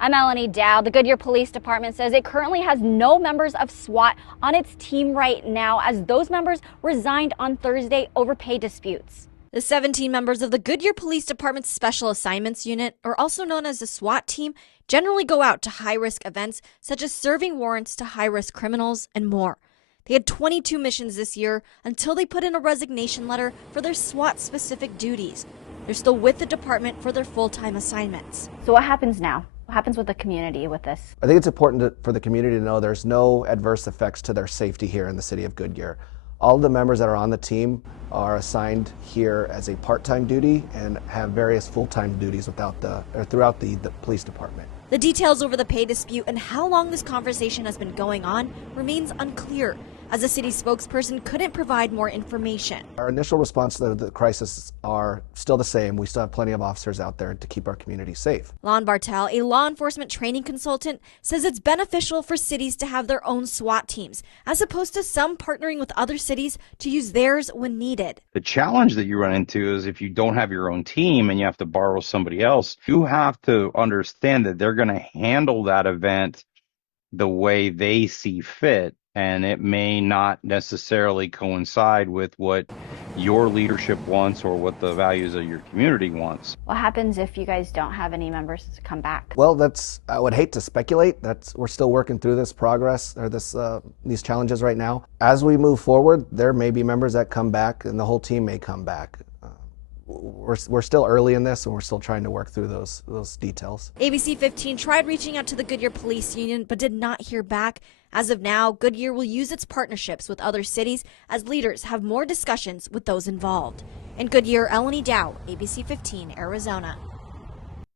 I'm Melanie Dow. The Goodyear Police Department says it currently has no members of SWAT on its team right now, as those members resigned on Thursday over pay disputes. The 17 members of the Goodyear Police Department's Special Assignments Unit, or also known as the SWAT team, generally go out to high-risk events such as serving warrants to high-risk criminals and more. They had 22 missions this year until they put in a resignation letter for their SWAT-specific duties. They're still with the department for their full-time assignments. So what happens now? What happens with the community with this? I think it's important for the community to know there's no adverse effects to their safety here in the city of Goodyear. All of the members that are on the team are assigned here as a part-time duty and have various full-time duties throughout the police department. The details over the pay dispute and how long this conversation has been going on remains unclear, as the city spokesperson couldn't provide more information. Our initial response to the crisis are still the same. We still have plenty of officers out there to keep our community safe. Lon Bartel, a law enforcement training consultant, says it's beneficial for cities to have their own SWAT teams, as opposed to some partnering with other cities to use theirs when needed. The challenge that you run into is if you don't have your own team and you have to borrow somebody else, you have to understand that they're going to handle that event the way they see fit. And it may not necessarily coincide with what your leadership wants or what the values of your community wants. What happens if you guys don't have any members to come back? Well, I would hate to speculate. We're still working through these challenges right now. As we move forward, there may be members that come back and the whole team may come back. We're still early in this and we're still trying to work through those details. ABC 15 tried reaching out to the Goodyear Police Union but did not hear back. As of now, Goodyear will use its partnerships with other cities as leaders have more discussions with those involved. In Goodyear, Melanie Dow, ABC 15, Arizona.